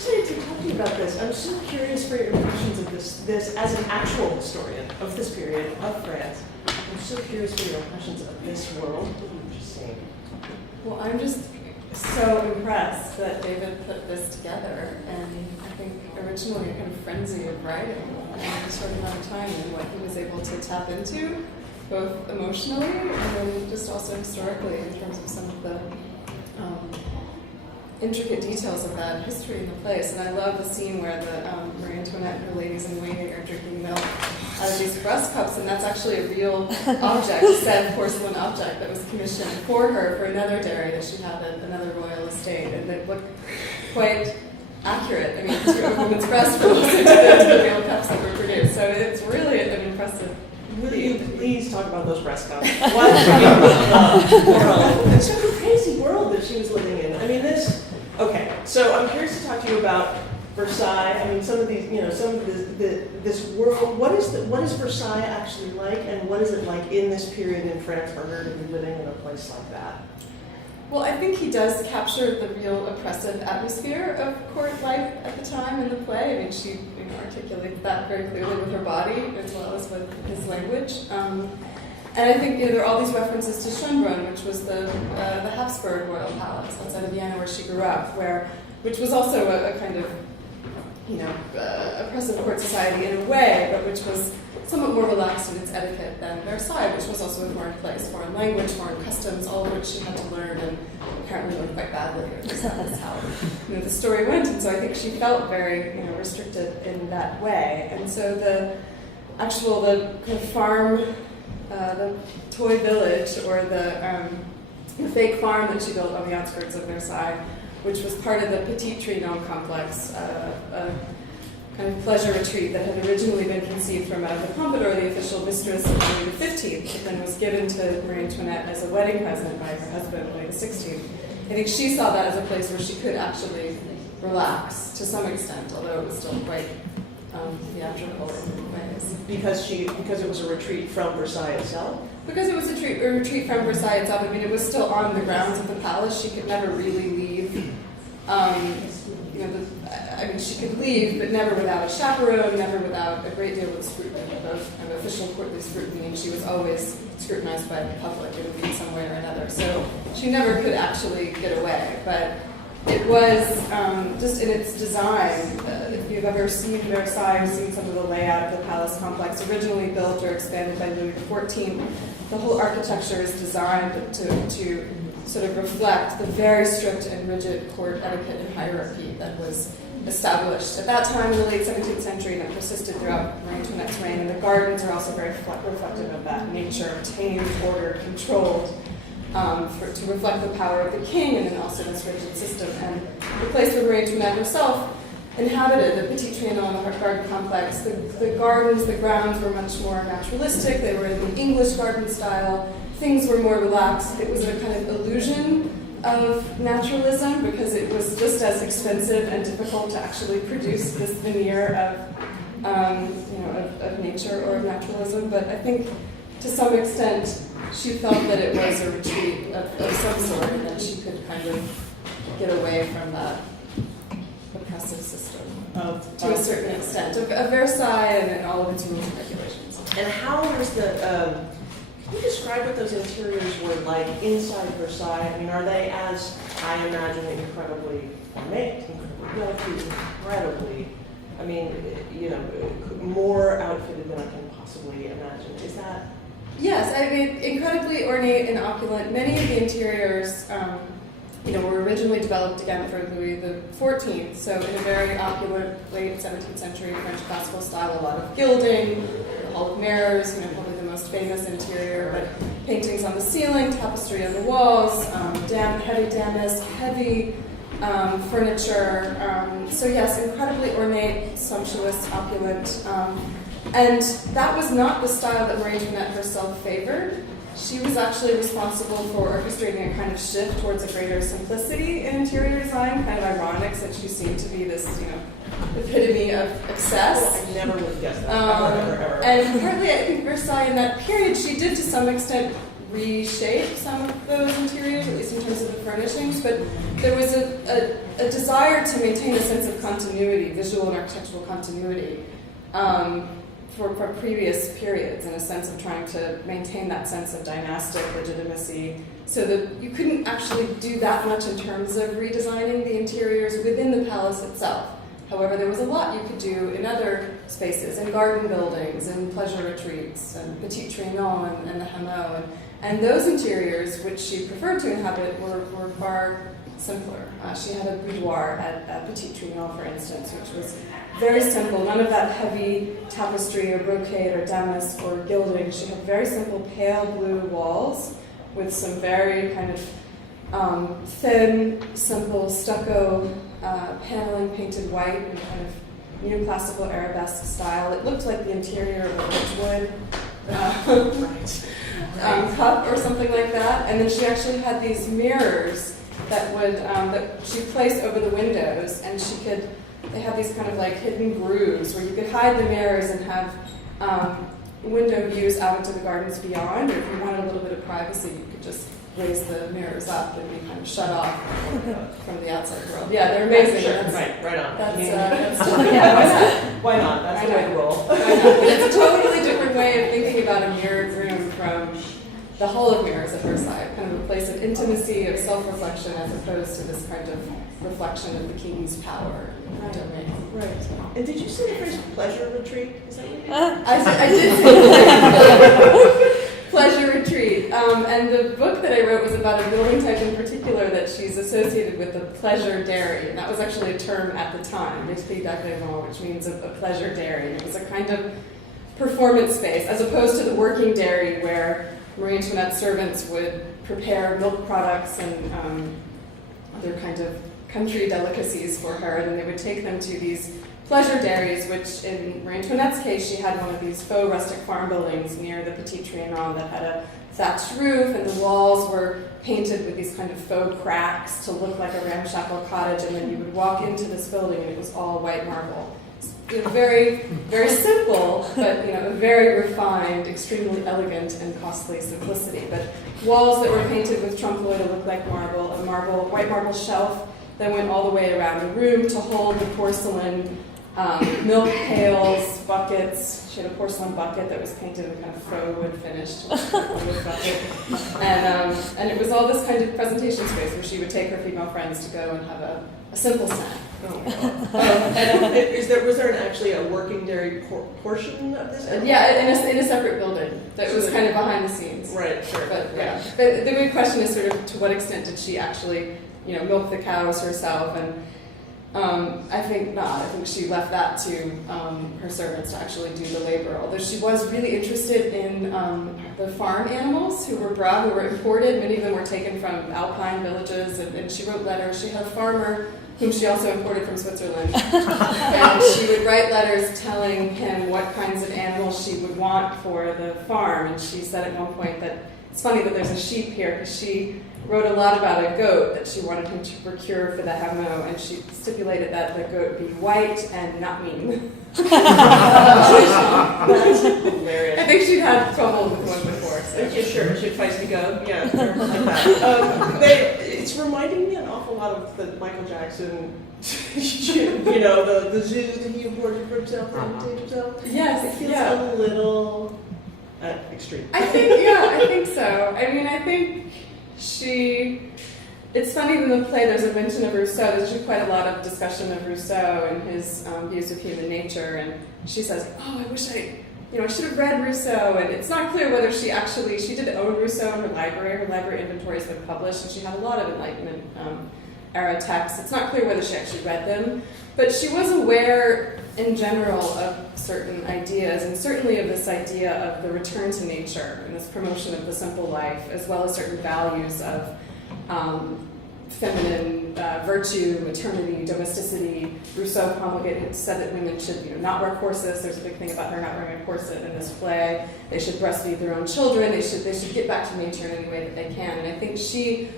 excited to talk to you about this. I'm so curious for your impressions of this as an actual historian of this period of France. I'm so curious for your impressions of this world that you've just seen. Well, I'm just so impressed that David put this together, and I think originally a kind of frenzy of writing in a short amount of time, and what he was able to tap into, both emotionally and then just also historically in terms of some of the intricate details of that history in the place. And I love the scene where the Marie Antoinette and her ladies in waiting are drinking milk out of these breast cups, and that's actually a real object, a said porcelain object that was commissioned for her for another dairy that she had at another royal estate, and they look quite accurate. I mean, to a woman's breast relative to the real cups that were produced. So it's really an impressive. Will you please talk about those breast cups? What it's such a crazy world that she was living in. I mean, okay, so I'm curious to talk to you about Versailles. I mean, some of these, some of this world. What is Versailles actually like, and what is it like in this period in France for her to be living in a place like that? Well, I think he does capture the real oppressive atmosphere of court life at the time in the play. I mean, she articulates that very clearly with her body as well as with his language. And I think there are all these references to Schönbrunn, which was the Habsburg royal palace outside of Vienna where she grew up, which was also a kind of oppressive court society in a way, but which was somewhat more relaxed in its etiquette than Versailles, which was also a foreign place, foreign language, foreign customs, all of which she had to learn and apparently learned quite badly. Or at least that's how the story went. And so I think she felt very restricted in that way. And so the kind of farm, the toy village, or the fake farm that she built on the outskirts of Versailles, which was part of the Petit Trianon complex, a kind of pleasure retreat that had originally been conceived from the Pompadour, the official mistress of Louis XV, but then was given to Marie Antoinette as a wedding present by her husband, Louis XVI. I think she saw that as a place where she could actually relax to some extent, although it was still quite theatrical in ways. Because it was a retreat from Versailles itself? Because it was a retreat from Versailles itself. I mean, it was still on the grounds of the palace. She could never really leave. She could leave, but never without a chaperone, never without a great deal of scrutiny, both kind of official courtly scrutiny, and she was always scrutinized by the public in some way or another. So she never could actually get away. But it was just in its design. If you've ever seen Versailles, seen some of the layout of the palace complex, originally built or expanded by Louis XIV, the whole architecture is designed to sort of reflect the very strict and rigid court etiquette and hierarchy that was established at that time in the late 17th century and that persisted throughout Marie Antoinette's reign. And the gardens are also very reflective of that nature, tamed, ordered, controlled, to reflect the power of the king, and then also this rigid system. And the place where Marie Antoinette herself inhabited, the Petit Trianon, the garden complex, the gardens, the grounds were much more naturalistic. They were in the English garden style. Things were more relaxed. It was a kind of illusion of naturalism because it was just as expensive and difficult to actually produce this veneer of nature or of naturalism. But I think to some extent she felt that it was a retreat of some sort, and that she could kind of get away from that oppressive system to a certain extent of Versailles and all of its rules and regulations. And how was can you describe what those interiors were like inside Versailles? I mean, are they, as I imagine, incredibly ornate, incredibly wealthy, incredibly, more outfitted than I can possibly imagine? Is that? Yes, I mean, incredibly ornate and opulent. Many of the interiors, were originally developed again for Louis XIV, so in a very opulent late 17th century French classical style, a lot of gilding, the Hall of Mirrors, probably the most famous interior, but paintings on the ceiling, tapestry on the walls, heavy damask, heavy furniture. So yes, incredibly ornate, sumptuous, opulent. And that was not the style that Marie Antoinette herself favored. She was actually responsible for orchestrating a kind of shift towards a greater simplicity in interior design, kind of ironic since she seemed to be this, epitome of excess. I never would have guessed that. Ever. And partly, I think Versailles in that period, she did to some extent reshape some of those interiors, at least in terms of the furnishings, but there was a desire to maintain a sense of continuity, visual and architectural continuity, for previous periods, in a sense of trying to maintain that sense of dynastic legitimacy, so that you couldn't actually do that much in terms of redesigning the interiors within the palace itself. However, there was a lot you could do in other spaces, in garden buildings, in pleasure retreats, and Petit Trianon and the Hameau. And those interiors, which she preferred to inhabit, were far simpler. She had a boudoir at Petit Trianon, for instance, which was very simple. None of that heavy tapestry or brocade or damask or gilding. She had very simple pale blue walls with some very kind of thin, simple stucco paneling painted white in kind of neoclassical arabesque style. It looked like the interior of a Ridgewood cup or something like that. And then she actually had these mirrors that would that she placed over the windows, and they have these kind of like hidden grooves where you could hide the mirrors and have window views out into the gardens beyond, or if you wanted a little bit of privacy, you could just raise the mirrors up and be kind of shut off from the outside world. Yeah, they're amazing. Sure. Right on. That's Yeah, why not? That's the way to roll. Why not? But it's a totally different way of thinking about a mirrored room from the Hall of Mirrors at Versailles, kind of a place of intimacy, of self-reflection, as opposed to this kind of reflection of the king's power and domain. Right. And did you say the phrase pleasure retreat? Is that what you mean? I did say pleasure retreat. And the book that I wrote was about a building type in particular that she's associated with, the pleasure dairy. And that was actually a term at the time, l'esprit d'agrément, which means a pleasure dairy. And it was a kind of performance space, as opposed to the working dairy where Marie Antoinette's servants would prepare milk products and other kind of country delicacies for her, and then they would take them to these pleasure dairies, which in Marie Antoinette's case, she had one of these faux rustic farm buildings near the Petit Trianon that had a thatched roof, and the walls were painted with these kind of faux cracks to look like a ramshackle cottage, and then you would walk into this building and it was all white marble. Very, very simple, but very refined, extremely elegant and costly simplicity. But walls that were painted with trompe l'oeil to look like marble, white marble shelf that went all the way around the room to hold the porcelain milk pails, buckets. She had a porcelain bucket that was painted in kind of faux wood finish, wood bucket. And it was all this kind of presentation space where she would take her female friends to go and have a simple snack. And was there actually a working dairy portion of this? Yeah, in a separate building that was kind of behind the scenes. Right, sure. But yeah, but the big question is sort of to what extent did she actually, milk the cows herself? And I think not. I think she left that to her servants to actually do the labor. Although she was really interested in the farm animals who were imported. Many of them were taken from alpine villages, and she wrote letters. She had a farmer whom she also imported from Switzerland. And she would write letters telling him what kinds of animals she would want for the farm. And she said at one point that it's funny that there's a sheep here, because she wrote a lot about a goat that she wanted him to procure for the Hameau, and she stipulated that the goat be white and not mean. That's hilarious. I think she'd had trouble with one before. So. Yeah, sure. Should feisty go. Yeah, like that. It's reminding me an awful lot of the Michael Jackson, the zoo that he imported for himself, to imitate himself. Yes, it feels a little extreme. I think so. I mean, I think it's funny in the play there's a mention of Rousseau. There's actually quite a lot of discussion of Rousseau and his views of human nature, and she says, I wish I should have read Rousseau, and it's not clear whether she did own Rousseau in her library inventory has been published, and she had a lot of Enlightenment era texts. It's not clear whether she actually read them, but she was aware in general of certain ideas, and certainly of this idea of the return to nature and this promotion of the simple life, as well as certain values of feminine virtue, maternity, domesticity. Rousseau said that women should not wear corsets. There's a big thing about her not wearing a corset in this play. They should breastfeed their own children. They should get back to nature in any way that they can. And I think she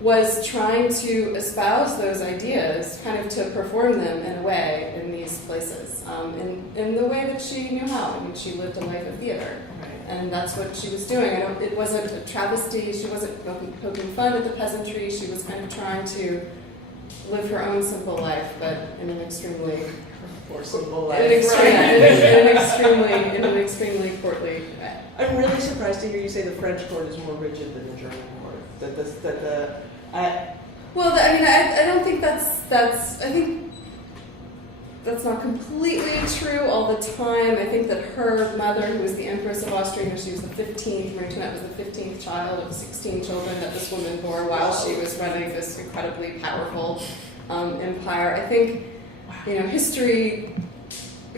was trying to espouse those ideas, kind of to perform them in a way in these places, in the way that she knew how. I mean, she lived a life of theater, and that's what she was doing. It wasn't a travesty. She wasn't poking fun at the peasantry. She was kind of trying to live her own simple life, but in an extremely simple life. In an extremely courtly way. I'm really surprised to hear you say the French court is more rigid than the German court. I don't think I think that's not completely true all the time. I think that her mother, who was the Empress of Austria, she was the 15th, Marie Antoinette was the 15th child of 16 children that this woman bore while she was running this incredibly powerful empire. I think, history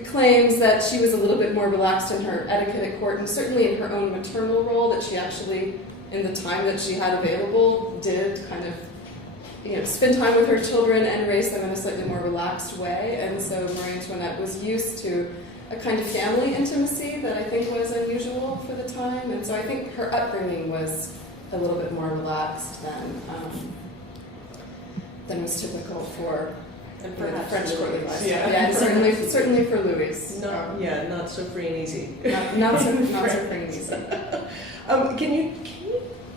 claims that she was a little bit more relaxed in her etiquette at court, and certainly in her own maternal role, that she actually, in the time that she had available, did kind of spend time with her children and raise them in a slightly more relaxed way. And so Marie Antoinette was used to a kind of family intimacy that I think was unusual for the time. And so I think her upbringing was a little bit more relaxed than was typical for the French courtly life. And certainly for Louis. Not so free and easy. Not so free and easy.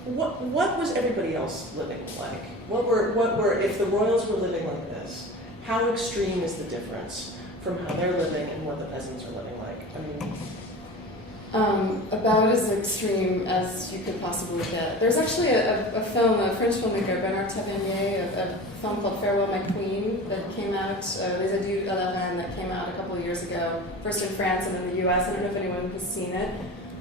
What was everybody else living like? What were if the royals were living like this? How extreme is the difference from how they're living and what the peasants are living like? About as extreme as you could possibly get. There's actually a film, a French filmmaker, Bernard Tavernier, a film called Farewell My Queen, that came out, Les Adieux à la Reine, that came out a couple of years ago, first in France and in the US. I don't know if anyone has seen it,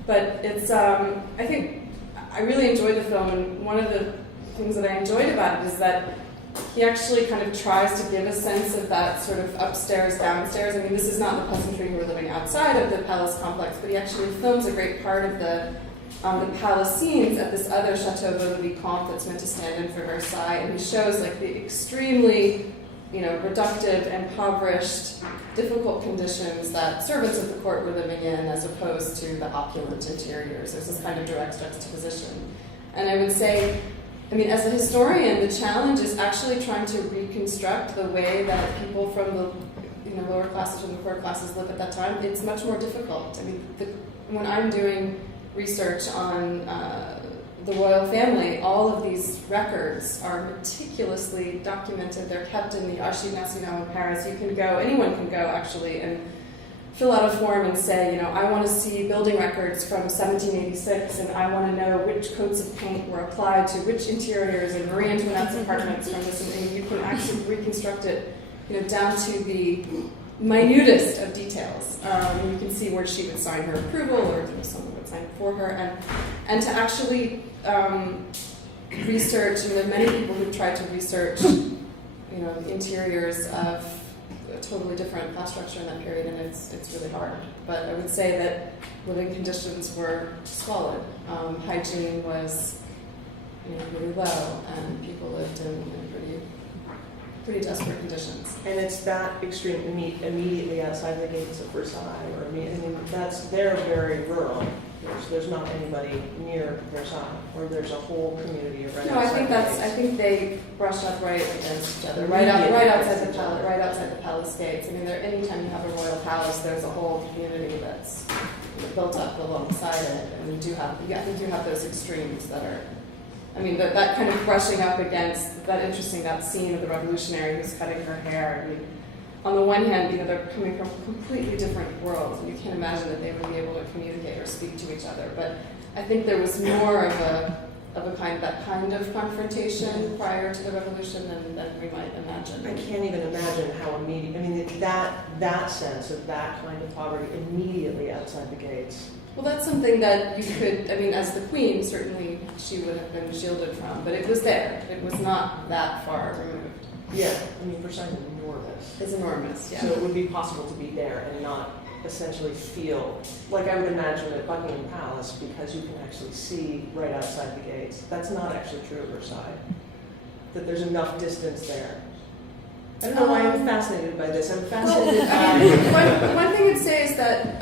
but it's, I think, I really enjoyed the film, and one of the things that I enjoyed about it is that he actually kind of tries to give a sense of that sort of upstairs, downstairs. I mean, this is not the peasantry who are living outside of the palace complex, but he actually films a great part of the palace scenes at this other Chateau Vaux-le-Vicomte that's meant to stand in for Versailles, and he shows like the extremely, reductive, impoverished, difficult conditions that servants of the court were living in, as opposed to the opulent interiors. There's this kind of direct juxtaposition, and I would say, as a historian, the challenge is actually trying to reconstruct the way that people from the lower classes or the poor classes live at that time. It's much more difficult. When I'm doing research on the royal family, all of these records are meticulously documented. They're kept in the Archives Nationales in Paris. Anyone can go actually and fill out a form and say, I want to see building records from 1786, and I want to know which coats of paint were applied to which interiors in Marie Antoinette's apartments from this, and you can actually reconstruct it, down to the minutest of details. You can see where she would sign her approval, or someone would sign it for her, and to actually research. There are many people who've tried to research, interiors of a totally different class structure in that period, and it's really hard. But I would say that living conditions were squalid. Hygiene was really low, and people lived in pretty desperate conditions. And it's that extreme immediately outside the gates of Versailles, they're very rural. There's not anybody near Versailles, or there's a whole community of No, I think they brush up right against each other, right outside the palace gates. Anytime you have a royal palace, there's a whole community that's built up alongside it, and I think you have those extremes that are. That kind of brushing up against that scene of the revolutionary who's cutting her hair. On the one hand, they're coming from completely different worlds, and you can't imagine that they would be able to communicate or speak to each other. But I think there was more of that kind of confrontation prior to the revolution than we might imagine. I can't even imagine how immediate. That sense of that kind of poverty immediately outside the gates. Well, that's something that you could, as the queen, certainly she would have been shielded from, but it was there. It was not that far removed. Yeah, Versailles is enormous. It's enormous, yeah. So it would be possible to be there and not essentially feel, like I would imagine at Buckingham Palace, because you can actually see right outside the gates. That's not actually true at Versailles, that there's enough distance there. I don't know why I'm fascinated by this. I'm fascinated by... One thing I'd say is that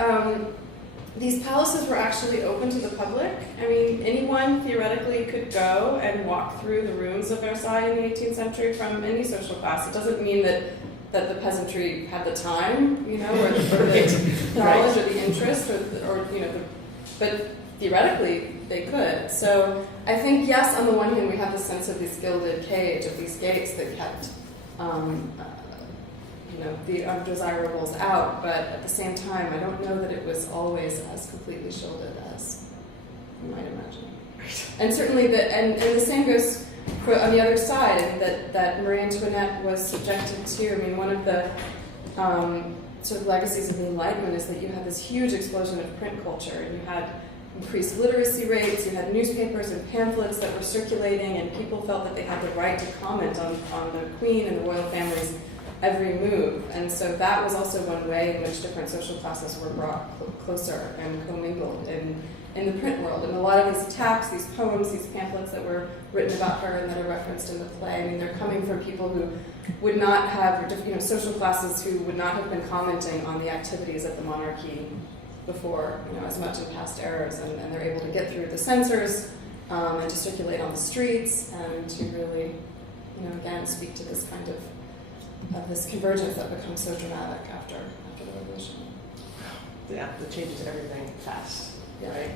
these palaces were actually open to the public. I mean, anyone theoretically could go and walk through the rooms of Versailles in the 18th century from any social class. It doesn't mean that the peasantry had the time, you know, or the knowledge or the interest, but theoretically they could. So I think, yes, on the one hand, we have the sense of this gilded cage, of these gates that kept, the undesirables out, but at the same time, I don't know that it was always as completely shielded as you might imagine. And certainly, and the same goes on the other side, that Marie Antoinette was subjected to. I mean, one of the sort of legacies of the Enlightenment is that you had this huge explosion of print culture, and you had increased literacy rates, you had newspapers and pamphlets that were circulating, and people felt that they had the right to comment on the Queen and the royal family's every move. And so that was also one way in which different social classes were brought closer and commingled in the print world. And a lot of these attacks, these poems, these pamphlets that were written about her and that are referenced in the play, I mean, they're coming from people who would not have, social classes who would not have been commenting on the activities of the monarchy before, as much in past eras, and they're able to get through the censors and to circulate on the streets and to really, again, speak to this kind of this convergence that becomes so dramatic after the revolution. Yeah, that changes everything fast, yeah. right?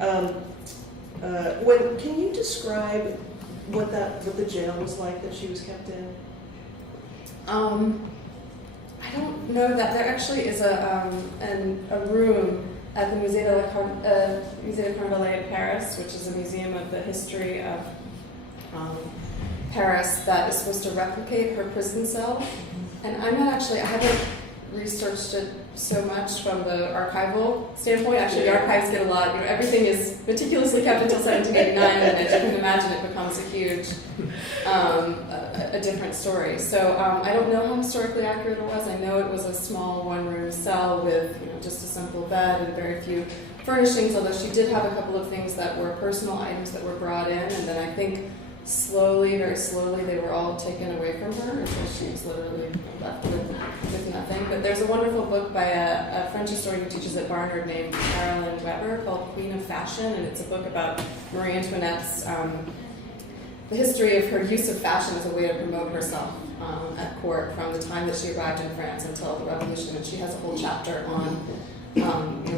Yeah. Can you describe what the jail was like that she was kept in? I don't know that. There actually is a room at the Musée de Carnavalet in Paris, which is a museum of the history of Paris, that is supposed to replicate her prison cell. And I haven't researched it so much from the archival standpoint. Actually, the archives get a lot, everything is meticulously kept until 1789, and as you can imagine, it becomes a huge, a different story. So I don't know how historically accurate it was. I know it was a small one-room cell with, just a simple bed and very few furnishings, although she did have a couple of things that were personal items that were brought in, and then I think very slowly, they were all taken away from her until she was literally left with nothing. But there's a wonderful book by a French historian who teaches at Barnard named Carolyn Weber called Queen of Fashion, and it's a book about Marie Antoinette's, the history of her use of fashion as a way to promote herself at court from the time that she arrived in France until the Revolution. And she has a whole chapter on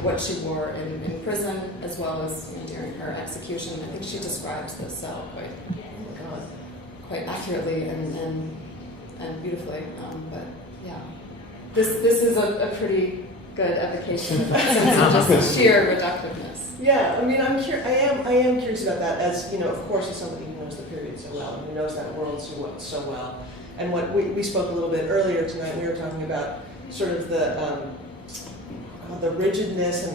what she wore in prison as well as during her execution. I think she describes the cell quite accurately and beautifully. But yeah, this is a pretty good evocation of that sense of just sheer reductiveness. Yeah, I mean, I am curious about that, as of course, as somebody who knows the period so well and who knows that world so well. And what we spoke a little bit earlier tonight, we were talking about sort of the rigidness and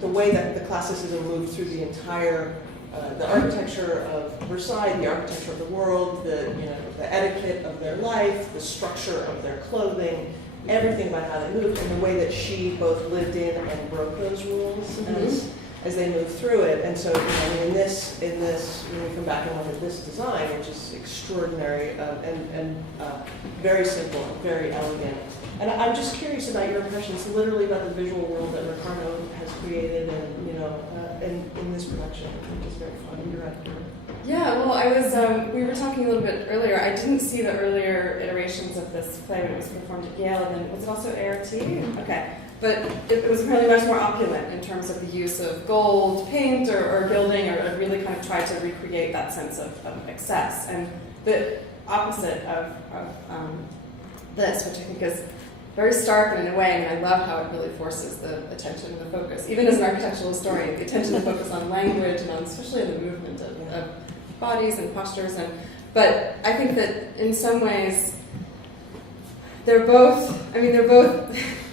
the way that the classicism moved through the entire. The architecture of Versailles, the architecture of the world, the etiquette of their life, the structure of their clothing, everything about how they moved, and the way that she both lived in and broke those rules as they moved through it. And so, in this, when we come back and look at this design, which is extraordinary and very simple, very elegant. And I'm just curious about your impressions, literally about the visual world that Ricardo has created, and in this production, which is very fun. You're right. Yeah, well, we were talking a little bit earlier. I didn't see the earlier iterations of this play when it was performed at Yale, and then was it also ART? Okay, but it was really much more opulent in terms of the use of gold paint or gilding, or really kind of tried to recreate that sense of excess. And the opposite of this, which I think is very stark and in a way, I love how it really forces the attention and the focus. Even as an architectural historian, the attention and focus on language and on especially the movement of bodies and postures. But I think that in some ways, they're both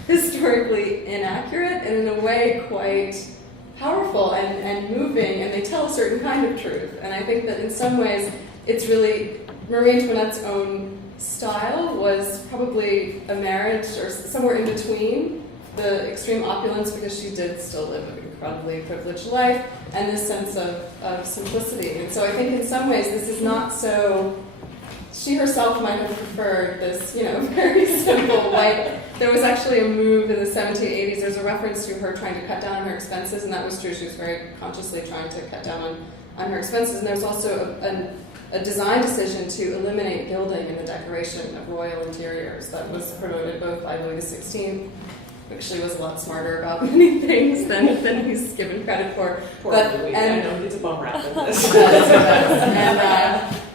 historically inaccurate and in a way quite powerful and moving, and they tell a certain kind of truth. And I think that in some ways, it's really Marie Antoinette's own style was probably a marriage or somewhere in between the extreme opulence, because she did still live an incredibly privileged life, and this sense of simplicity. And so I think in some ways this is not so she herself might have preferred this, very simple white. There was actually a move in the 1780s. There's a reference to her trying to cut down on her expenses, and that was true. She was very consciously trying to cut down on her expenses. And there's also a design decision to eliminate gilding in the decoration of royal interiors that was promoted both by Louis XVI, who actually was a lot smarter about many things than he's given credit for. Poor Louis. I know he's a bum rap in this.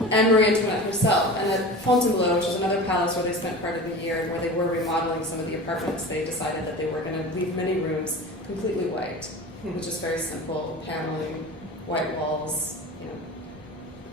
And Marie Antoinette herself. And at Fontainebleau, which is another palace where they spent part of the year and where they were remodeling some of the apartments, they decided that they were going to leave many rooms completely white, which is very simple paneling, white walls,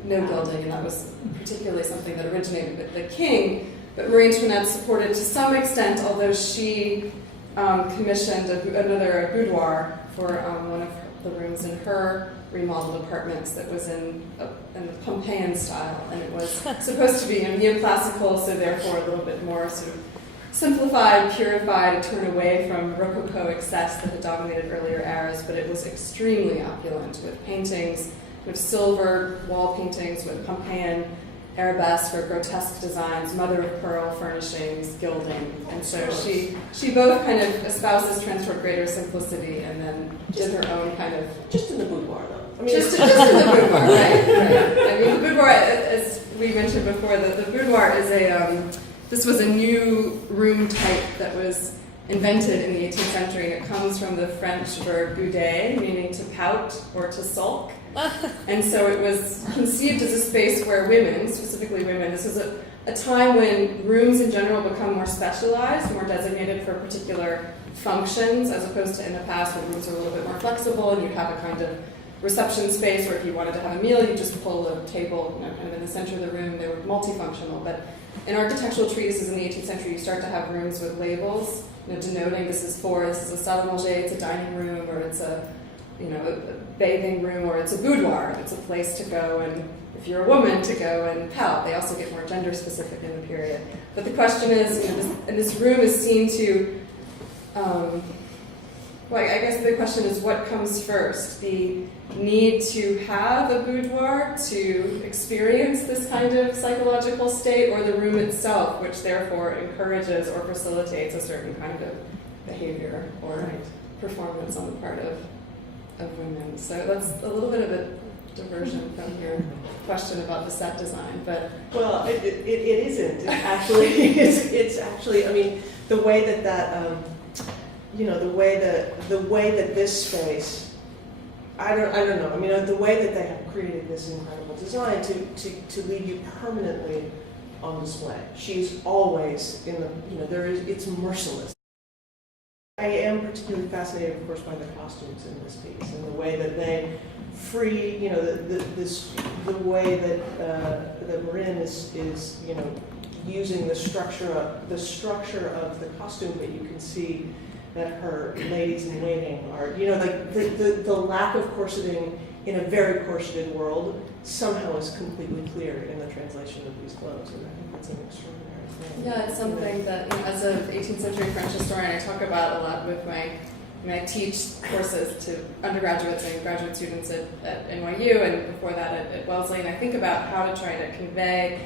no gilding, and that was particularly something that originated with the king. But Marie Antoinette supported to some extent, although she commissioned another boudoir for one of the rooms in her remodeled apartments that was in the Pompeian style, and it was supposed to be neoclassical, so therefore a little bit more sort of simplified, purified, a turn away from Rococo excess that had dominated earlier eras, but it was extremely opulent with paintings, with silver wall paintings, with Pompeian arabesque or grotesque designs, mother of pearl furnishings, gilding. And so she both kind of espouses trends toward greater simplicity and then did her own kind of... Just in the boudoir, though. I mean, just in the boudoir, right? I mean, the boudoir, as we mentioned before, the boudoir is this was a new room type that was invented in the 18th century, and it comes from the French verb bouder, meaning to pout or to sulk. And so it was conceived as a space where women, specifically women, this was a time when rooms in general become more specialized, more designated for particular functions, as opposed to in the past where rooms are a little bit more flexible and you'd have a kind of reception space where if you wanted to have a meal, you just pull a table kind of in the center of the room. They were multifunctional. But in architectural treatises in the 18th century, you start to have rooms with labels, denoting this is a salle à manger, it's a dining room, or it's a bathing room, or it's a boudoir. It's a place to go, and if you're a woman, to go and pout. They also get more gender specific in the period. But the question is, this room is seen to, I guess the question is what comes first? The need to have a boudoir to experience this kind of psychological state, or the room itself, which therefore encourages or facilitates a certain kind of behavior or performance on the part of women. So that's a little bit of a diversion from your question about the set design, but well, it isn't actually. It's actually. I mean, the way that the way that this space. I don't know. I mean, the way that they have created this incredible design to leave you permanently on display. She's always in the. It's merciless. I am particularly fascinated, of course, by the costumes in this piece and the way that they free, the way that Marin is using the structure of the costume, but you can see that her ladies in waiting are, like the lack of corseting in a very corseted world somehow is completely clear in the translation of these clothes, and I think that's an extraordinary thing. Yeah, it's something that, as an 18th century French historian, I talk about a lot with I teach courses to undergraduates and graduate students at NYU, and before that at Wellesley, and I think about how to try to convey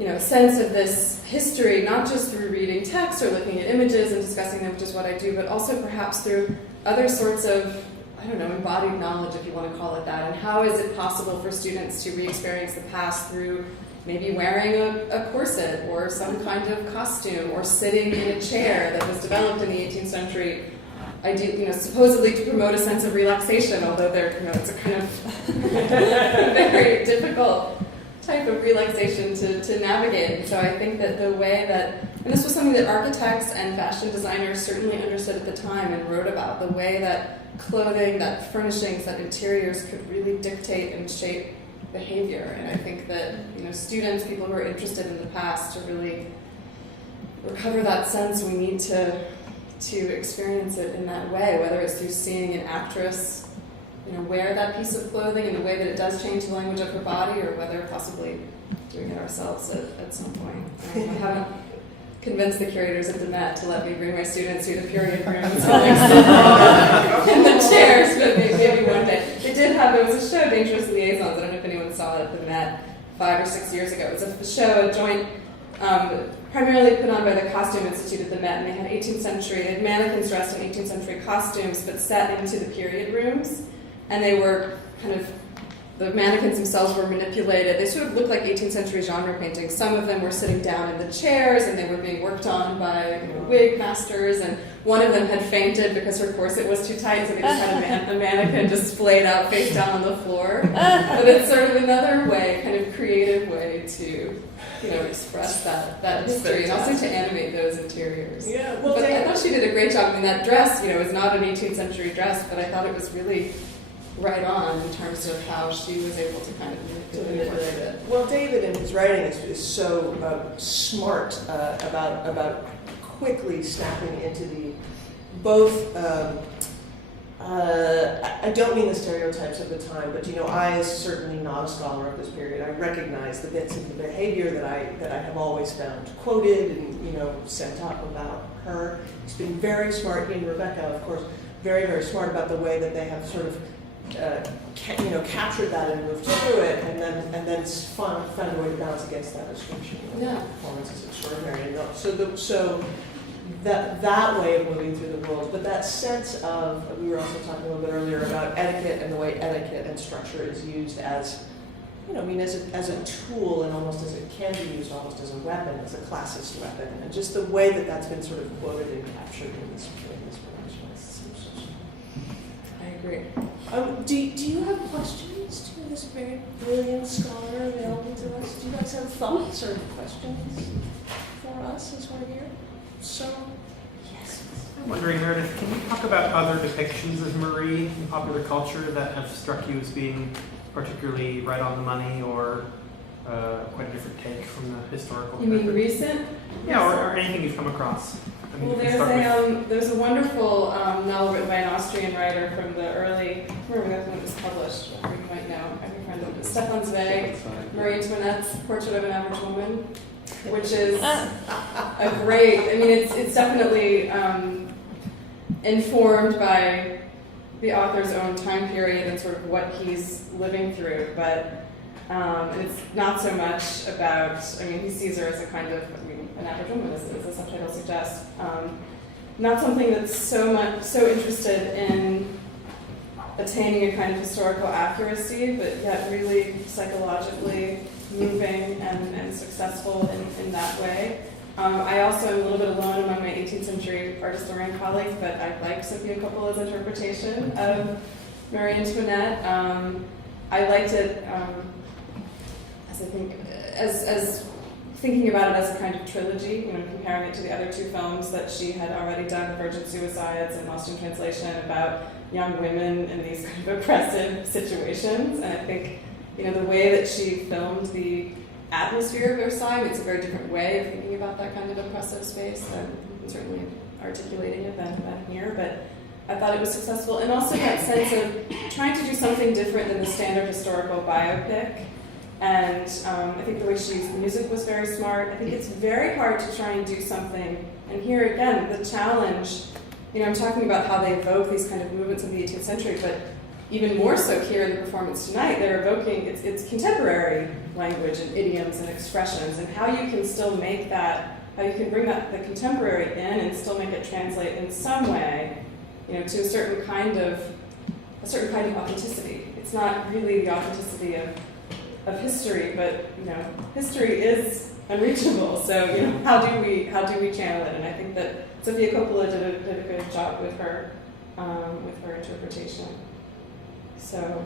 a sense of this history, not just through reading text or looking at images and discussing them, which is what I do, but also perhaps through other sorts of, embodied knowledge, if you want to call it that. And how is it possible for students to re-experience the past through maybe wearing a corset or some kind of costume or sitting in a chair that was developed in the 18th century, supposedly to promote a sense of relaxation, although it's a kind of very difficult type of relaxation to navigate. And so I think that the way that, and this was something that architects and fashion designers certainly understood at the time and wrote about, the way that clothing, that furnishings, that interiors could really dictate and shape behavior. And I think that students, people who are interested in the past, to really recover that sense, we need to experience it in that way, whether it's through seeing an actress wear that piece of clothing in the way that it does change the language of her body, or whether possibly doing it ourselves at some point. I haven't convinced the curators at the Met to let me bring my students through the period rooms in the chairs, but maybe one day. It was a show, Dangerous Liaisons. I don't know if anyone saw it at the Met 5 or 6 years ago. It was a show, a joint, primarily put on by the Costume Institute at the Met, and they had 18th century, they had mannequins dressed in 18th century costumes, but set into the period rooms, and they were kind of, the mannequins themselves were manipulated. They sort of looked like 18th century genre paintings. Some of them were sitting down in the chairs, and they were being worked on by wig masters, and one of them had fainted because her corset was too tight, so they just had a mannequin just splayed out face down on the floor. But it's sort of another way, kind of creative way to, express that history, and also to animate those interiors. Yeah, well, but I thought she did a great job. I mean, that dress, is not an 18th century dress, but I thought it was really right on in terms of how she was able to kind of manipulate it. Well, David in his writing is so smart about quickly snapping into the both. I don't mean the stereotypes of the time, but I, as certainly not a scholar of this period, I recognize the bits of the behavior that I have always found quoted and sent up about her. He's been very smart. He and Rebecca, of course, very, very smart about the way that they have sort of captured that and moved through it, and then found a way to balance against that description. Yeah. The performance is extraordinary. So that way of moving through the world, but that sense of, we were also talking a little bit earlier about etiquette and the way etiquette and structure is used as, as a tool, and almost as it can be used almost as a weapon, as a classist weapon, and just the way that that's been sort of quoted and captured in this production. I agree. Do you have questions to this very brilliant scholar available to us? Do you guys have thoughts or questions for us as we're here? So, yes. I'm wondering, Meredith, can you talk about other depictions of Marie in popular culture that have struck you as being particularly right on the money, or quite a different take from the historical? You mean recent? Yeah, or anything you've come across. Well, there's a wonderful novel written by an Austrian writer from the early, I don't remember when it was published, or you might know, I can find it. Stefan Zweig, Marie Antoinette's Portrait of an Average Woman, which is a great, it's definitely informed by the author's own time period and sort of what he's living through, but it's not so much about, he sees her as a kind of, an average woman, as the subtitle suggests. Not something that's so interested in attaining a kind of historical accuracy, but yet really psychologically moving and successful in that way. I also am a little bit alone among my 18th century art historian colleagues, but I like Sofia Coppola's interpretation of Marie Antoinette. I liked it as thinking about it as a kind of trilogy, comparing it to the other two films that she had already done, Virgin Suicides and Lost in Translation, about young women in these kind of oppressive situations. And I think, the way that she filmed the atmosphere of Versailles, it's a very different way of thinking about that kind of oppressive space, and certainly articulating it than here, but I thought it was successful. And also that sense of trying to do something different than the standard historical biopic. And I think the way she used music was very smart. I think it's very hard to try and do something. And here again, the challenge, I'm talking about how they evoke these kind of movements of the 18th century, but even more so here in the performance tonight, they're evoking, it's contemporary language and idioms and expressions, and how you can still make that, how you can bring that, the contemporary in and still make it translate in some way, to a certain kind of authenticity. It's not really the authenticity of history, but history is unreachable. So how do we channel it? And I think that Sofia Coppola did a good job with her interpretation. So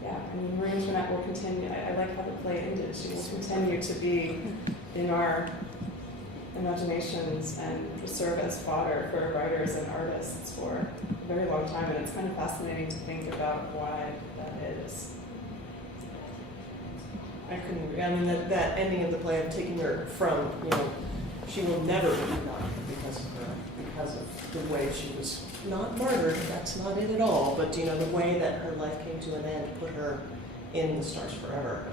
yeah, Marie Antoinette will continue. I like how the play ended. She will continue to be in our imaginations and serve as fodder for writers and artists for a very long time. And it's kind of fascinating to think about why that is. I couldn't agree. That ending of the play of taking her from, she will never be forgotten because of the way she was not murdered. That's not it at all. But the way that her life came to an end put her in the stars forever.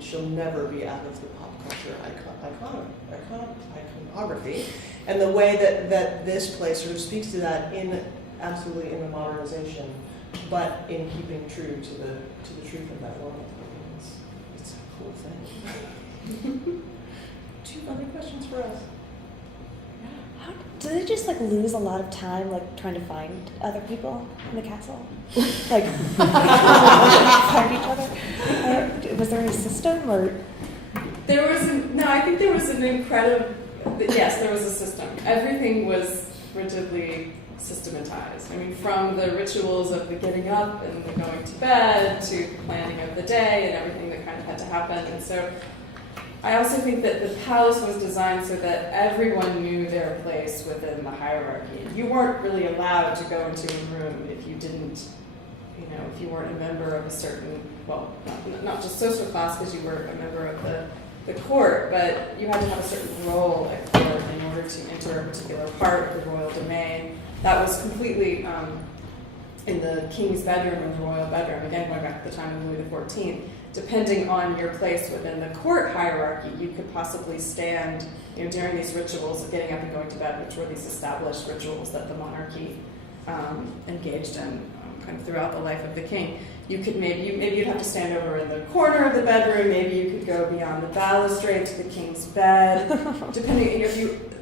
She'll never be out of the pop culture iconography. And the way that this play sort of speaks to that absolutely in the modernization, but in keeping true to the truth of that world. It's cool thing. Do you have other questions for us? How, do they just like lose a lot of time like trying to find other people in the castle? Like find each other? Was there a system or? I think there was an incredible, yes, there was a system. Everything was rigidly systematized. I mean, from the rituals of the getting up and the going to bed to the planning of the day and everything that kind of had to happen. And so I also think that the palace was designed so that everyone knew their place within the hierarchy. You weren't really allowed to go into a room if you didn't, if you weren't a member of a certain, well, not just social class because you were a member of the court, but you had to have a certain role at court in order to enter a particular part of the royal domain. That was completely in the king's bedroom or the royal bedroom, again going back to the time of Louis XIV. Depending on your place within the court hierarchy, you could possibly stand, during these rituals of getting up and going to bed, which were these established rituals that the monarchy engaged in kind of throughout the life of the king. You could maybe you'd have to stand over in the corner of the bedroom. Maybe you could go beyond the balustrade to the king's bed. Depending,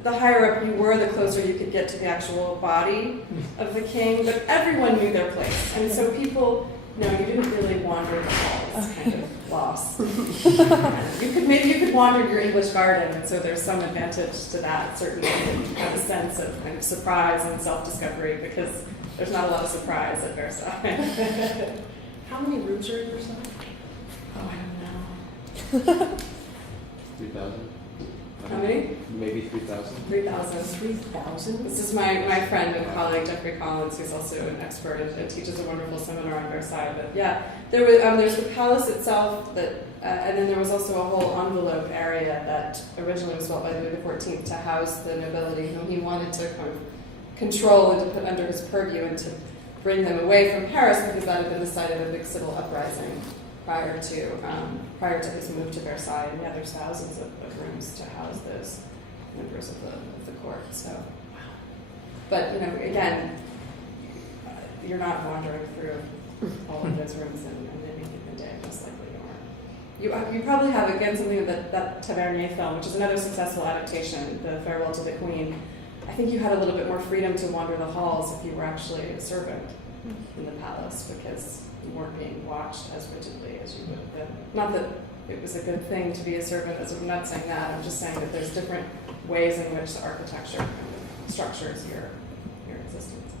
the higher up you were, the closer you could get to the actual body of the king. But everyone knew their place, and so people. No, you didn't really wander the halls, kind of lost. Maybe you could wander your English garden, and so there's some advantage to that. Certainly, you have a sense of kind of surprise and self-discovery because there's not a lot of surprise at Versailles. How many rooms are in Versailles? Oh, I don't know. 3,000? How many? Maybe 3,000. 3,000. 3,000? This is my friend and colleague Jeffrey Collins, who's also an expert and teaches a wonderful seminar on Versailles. But yeah, there's the palace itself, and then there was also a whole envelope area that originally was built by Louis XIV to house the nobility, whom he wanted to kind of control and to put under his purview and to bring them away from Paris because that had been the site of a big civil uprising prior to his move to Versailles. And yeah, there's thousands of rooms to house those members of the court. So, but again, you're not wandering through all of those rooms in any given day. Most likely you aren't. You probably have again something of that Tavernier film, which is another successful adaptation, The Farewell to the Queen. I think you had a little bit more freedom to wander the halls if you were actually a servant in the palace because you weren't being watched as rigidly as you would have been. Not that it was a good thing to be a servant, I'm not saying that, I'm just saying that there's different ways in which the architecture kind of structures your existence.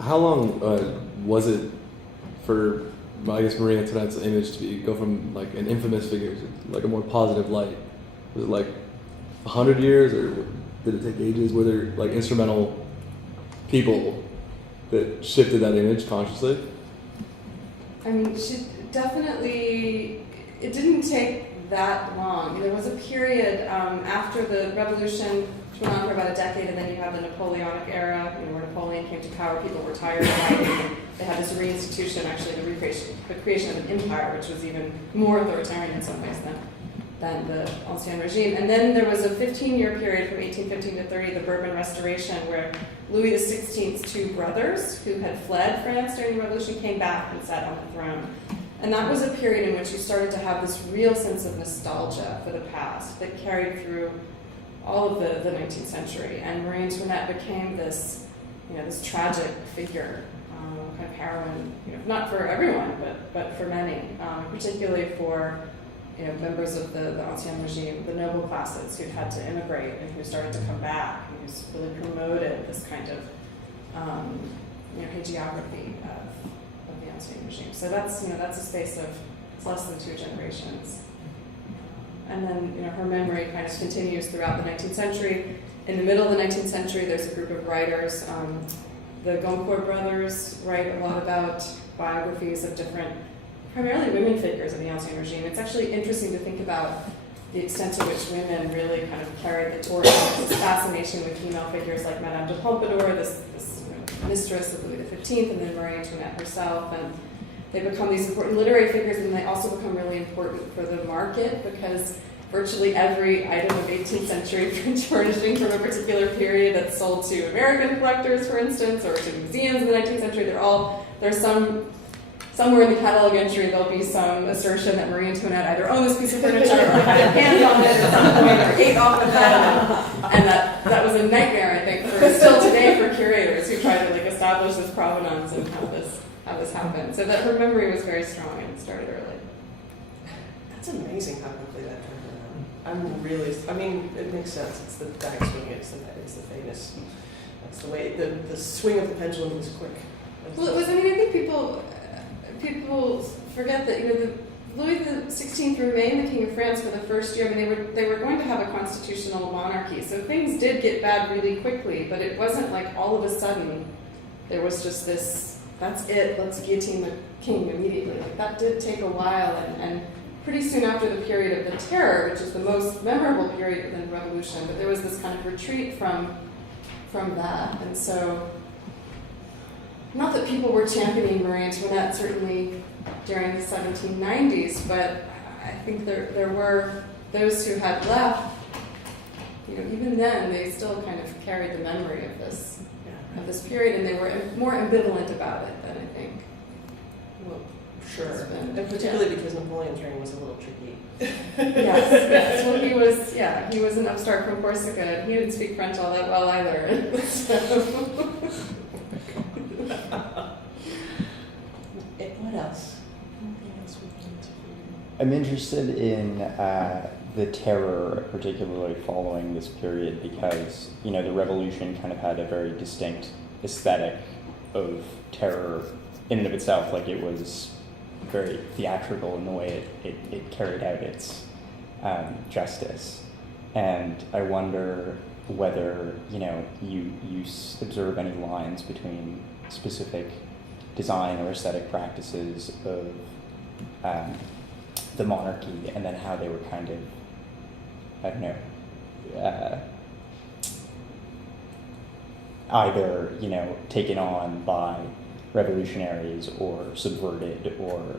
How long was it for, I guess, Marie Antoinette's image to go from like an infamous figure to like a more positive light? Was it like 100 years, or did it take ages? Were there like instrumental people that shifted that image consciously? I mean, she definitely, it didn't take that long. There was a period after the revolution, which went on for about a decade, and then you have the Napoleonic era, where Napoleon came to power, people were tired of fighting. They had this reinstitution, actually, the creation of an empire, which was even more authoritarian in some ways than the Ancien Regime. And then there was a 15-year period from 1815 to 30, the Bourbon Restoration, where Louis XVI's two brothers, who had fled France during the Revolution, came back and sat on the throne. And that was a period in which you started to have this real sense of nostalgia for the past that carried through all of the 19th century. And Marie Antoinette became this, this tragic figure, kind of heroine, not for everyone, but for many, particularly for members of the Ancien Regime, the noble classes who had to immigrate and who started to come back, and who's really promoted this kind of hagiography of the Ancien Regime. So that's a space of it's less than 2 generations. And then her memory kind of continues throughout the 19th century. In the middle of the 19th century, there's a group of writers. The Goncourt brothers write a lot about biographies of different, primarily women figures in the Ancien Regime. It's actually interesting to think about the extent to which women really kind of carried the torch. This fascination with female figures like Madame de Pompadour, this mistress of Louis XV, and then Marie Antoinette herself. And they become these important literary figures, and they also become really important for the market because virtually every item of 18th century French furnishing from a particular period that's sold to American collectors, for instance, or to museums in the 19th century, there's some somewhere in the catalog entry there'll be some assertion that Marie Antoinette either owned this piece of furniture or had a hand on it at some point or ate off of it. And that was a nightmare, I think, for still today for curators who try to like establish this provenance and how this happened. So that her memory was very strong and it started early. That's amazing how quickly that turned around. I mean, it makes sense. It's the backswing, it's the famous. That's the way, the swing of the pendulum was quick. Well, it was, I mean, I think people forget that, you know, Louis XVI remained the King of France for the first year. I mean, they were going to have a constitutional monarchy, so things did get bad really quickly, but it wasn't like all of a sudden there was just this, that's it, let's guillotine the king immediately. Like, that did take a while, and pretty soon after the period of the Terror, which is the most memorable period within the Revolution, but there was this kind of retreat from that, and so, not that people were championing Marie Antoinette, certainly during the 1790s, but I think there were those who had left, you know, even then they still kind of carried the memory of this period, and they were more ambivalent about it than I think. Well, sure. It's been. And particularly because Napoleon's reign was a little tricky. Yes. Well, he was an upstart from Corsica. He didn't speak French all that well either. What else? Anything else we can do? I'm interested in the Terror, particularly following this period, because, you know, the Revolution kind of had a very distinct aesthetic of terror in and of itself. Like, it was very theatrical in the way it carried out its justice. And I wonder whether, you know, you observe any lines between specific design or aesthetic practices of the monarchy, and then how they were kind of, I don't know, either, you know, taken on by revolutionaries or subverted or...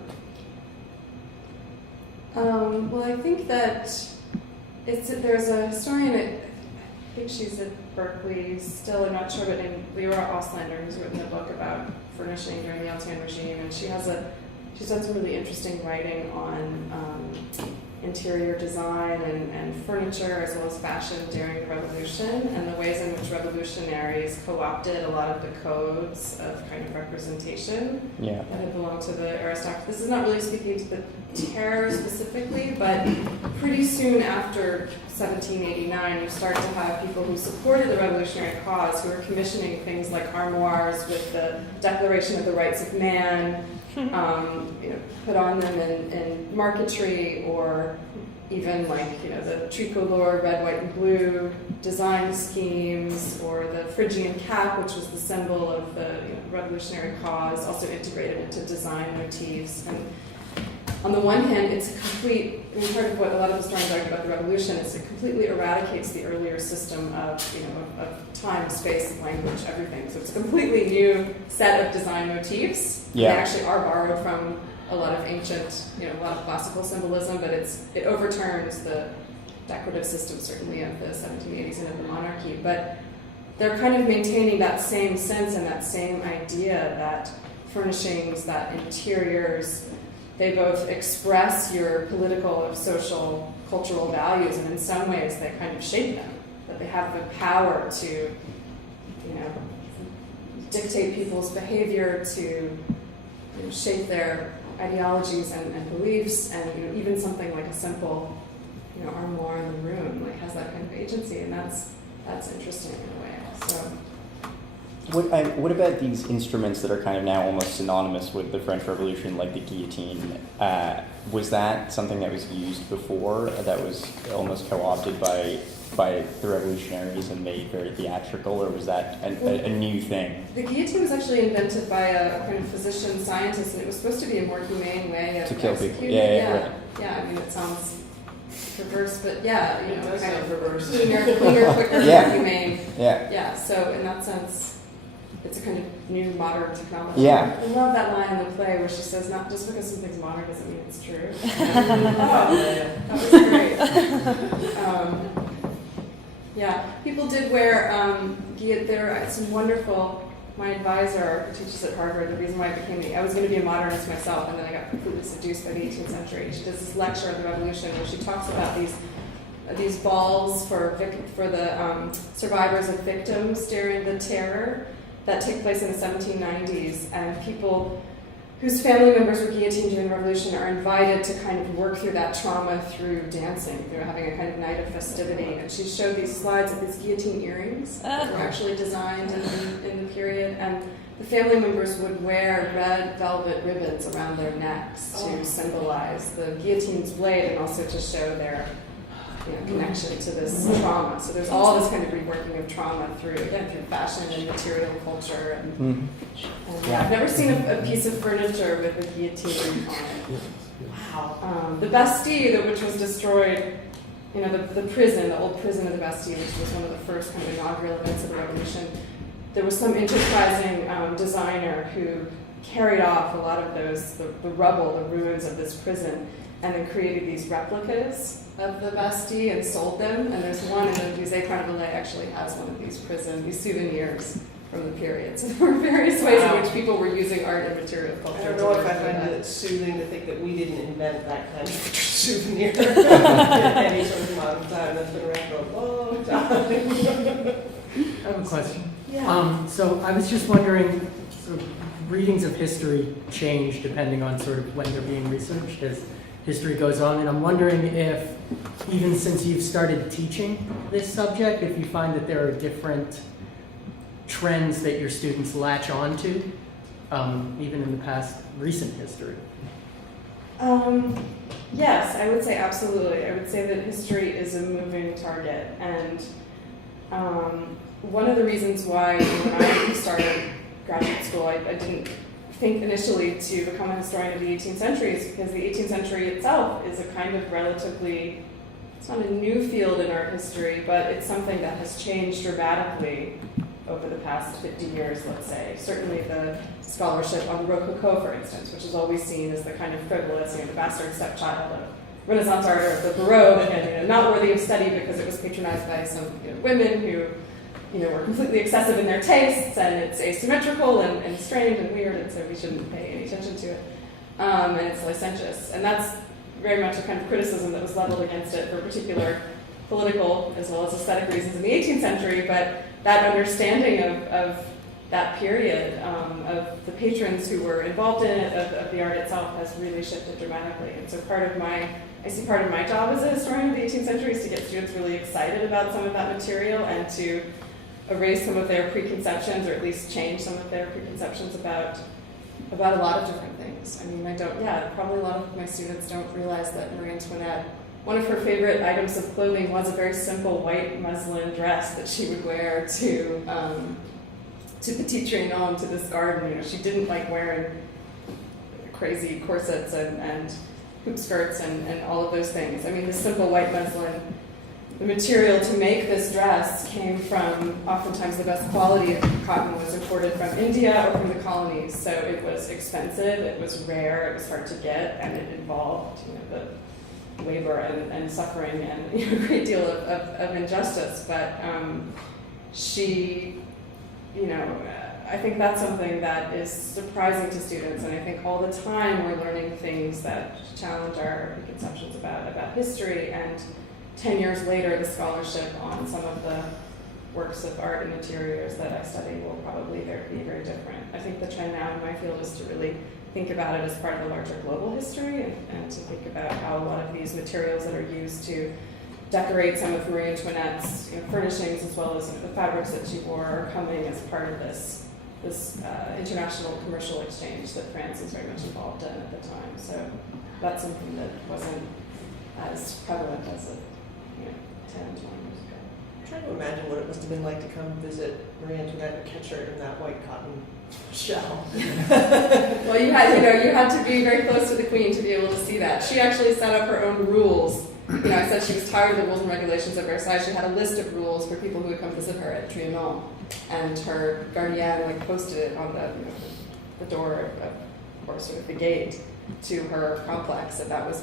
Well, I think that there's a historian, I think she's at Berkeley still, I'm not sure, but named Leora Auslander, who's written a book about furnishing during the Altian regime, and she's done some really interesting writing on interior design and furniture as well as fashion during the Revolution, and the ways in which revolutionaries co-opted a lot of the codes of kind of representation that had belonged to the aristocracy. This is not really speaking to the Terror specifically, but pretty soon after 1789, you start to have people who supported the revolutionary cause who were commissioning things like armoires with the Declaration of the Rights of Man, you know, put on them in marquetry, or even like, you know, the tricolor, red, white, and blue design schemes, or the Phrygian cap, which was the symbol of the, you know, revolutionary cause, also integrated into design motifs. And on the one hand, it's a complete, I mean, part of what a lot of historians argue about the Revolution is it completely eradicates the earlier system of, you know, of time, space, language, everything. So it's a completely new set of design motifs. Yeah. They actually are borrowed from a lot of ancient, you know, a lot of classical symbolism, but it overturns the decorative system, certainly, of the 1780s and of the monarchy. But they're kind of maintaining that same sense and that same idea that furnishings, that interiors, they both express your political, social, cultural values, and in some ways they kind of shape them. That they have the power to, you know, dictate people's behavior, to, you know, shape their ideologies and beliefs, and, you know, even something like a simple, you know, armoire in the room like has that kind of agency, and that's interesting in a way. So. What about these instruments that are kind of now almost synonymous with the French Revolution, like the guillotine? Was that something that was used before, that was almost co-opted by the revolutionaries and made very theatrical, or was that a new thing? The guillotine was actually invented by a kind of physician scientist, and it was supposed to be a more humane way of To kill people. executing. Yeah. I mean, it sounds perverse, but yeah, you It know, does kind sound of perverse. cleaner, quicker, Yeah. more humane. Yeah. Yeah, so in that sense, it's a kind of new modern technology. Yeah. I love that line in the play where she says, not just because something's modern doesn't mean it's true. Oh, That was great. Yeah, people did wear, there are some wonderful my advisor who teaches at Harvard, the reason why I was going to be a modernist myself, and then I got completely seduced by the 18th century. She does this lecture on the Revolution where she talks about these balls for the survivors of victims during the Terror that take place in the 1790s, and people whose family members were guillotined during the Revolution are invited to kind of work through that trauma through dancing, having a kind of night of festivity. And she showed these slides of these guillotine earrings that were actually designed in the period, and the family members would wear red velvet ribbons around their necks to symbolize the guillotine's blade and also to show their connection to this trauma. So there's all this kind of reworking of trauma through fashion and material culture. And I've never seen a piece of furniture with a guillotine on it. Wow. The Bastille, which was destroyed, the prison, the old prison of the Bastille, which was one of the first kind of inaugural events of the Revolution, there was some enterprising designer who carried off a lot of the rubble, the ruins of this prison, and then created these replicas of the Bastille and sold them. And there's one in the Musée Carnavalet actually has one of these souvenirs from the period. So there were various ways in which people were using art and material culture. I don't know if I find it soothing to think that we didn't invent that kind of souvenir in any sort of modern time. That's been around for a long time. I have a question. Yeah. So I was just wondering, sort of readings of history change depending on sort of when they're being researched as history goes on, and I'm wondering if, even since you've started teaching this subject, if you find that there are different trends that your students latch onto, even in the past recent history. Yes, I would say absolutely. I would say that history is a moving target, and one of the reasons why when I started graduate school, I didn't think initially to become a historian of the 18th century is because the 18th century itself is a kind of relatively, it's not a new field in art history, but it's something that has changed dramatically over the past 50 years, let's say. Certainly the scholarship on Rococo, for instance, which is always seen as the kind of frivolous, the bastard stepchild of Renaissance art or the Baroque, and not worthy of study because it was patronized by some women who were completely excessive in their tastes, and it's asymmetrical and strange and weird, and so we shouldn't pay any attention to it. And it's licentious. And that's very much a kind of criticism that was leveled against it for particular political as well as aesthetic reasons in the 18th century, but that understanding of that period, of the patrons who were involved in it, of the art itself, has really shifted dramatically. And so I see part of my job as a historian of the 18th century is to get students really excited about some of that material and to erase some of their preconceptions, or at least change some of their preconceptions about a lot of different things. I mean, probably a lot of my students don't realize that Marie Antoinette, one of her favorite items of clothing was a very simple white muslin dress that she would wear to Petit Trianon, to this garden. She didn't like wearing crazy corsets and hoop skirts and all of those things. I mean, the simple white muslin, the material to make this dress came from, oftentimes the best quality of cotton was imported from India or from the colonies. So it was expensive, it was rare, it was hard to get, and it involved the labor and suffering and a great deal of injustice. But I think that's something that is surprising to students, and I think all the time we're learning things that challenge our preconceptions about history, and 10 years later the scholarship on some of the works of art and interiors that I study will probably be very different. I think the trend now in my field is to really think about it as part of a larger global history, and to think about how a lot of these materials that are used to decorate some of Marie Antoinette's furnishings, as well as the fabrics that she wore, are coming as part of this international commercial exchange that France was very much involved in at the time. So that's something that wasn't as prevalent as it 10, 20 years ago. I'm trying to imagine what it must have been like to come visit Marie Antoinette and catch her in that white cotton shell. Well, you had to be very close to the Queen to be able to see that. She actually set up her own rules. I said she was tired of the rules and regulations of Versailles. She had a list of rules for people who would come visit her at Trianon, and her gardienne posted it on the door or sort of the gate to her complex, and that was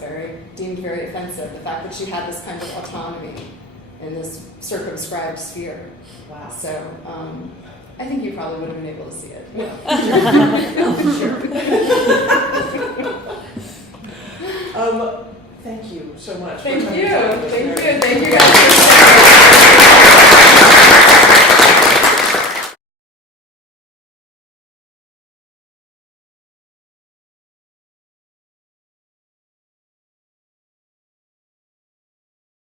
deemed very offensive. The fact that she had this kind of autonomy in this circumscribed sphere. Wow. So I think you probably would have been able to see it. Thank you so much. for Thank coming you. to talk to us. Thank you. Thank you guys for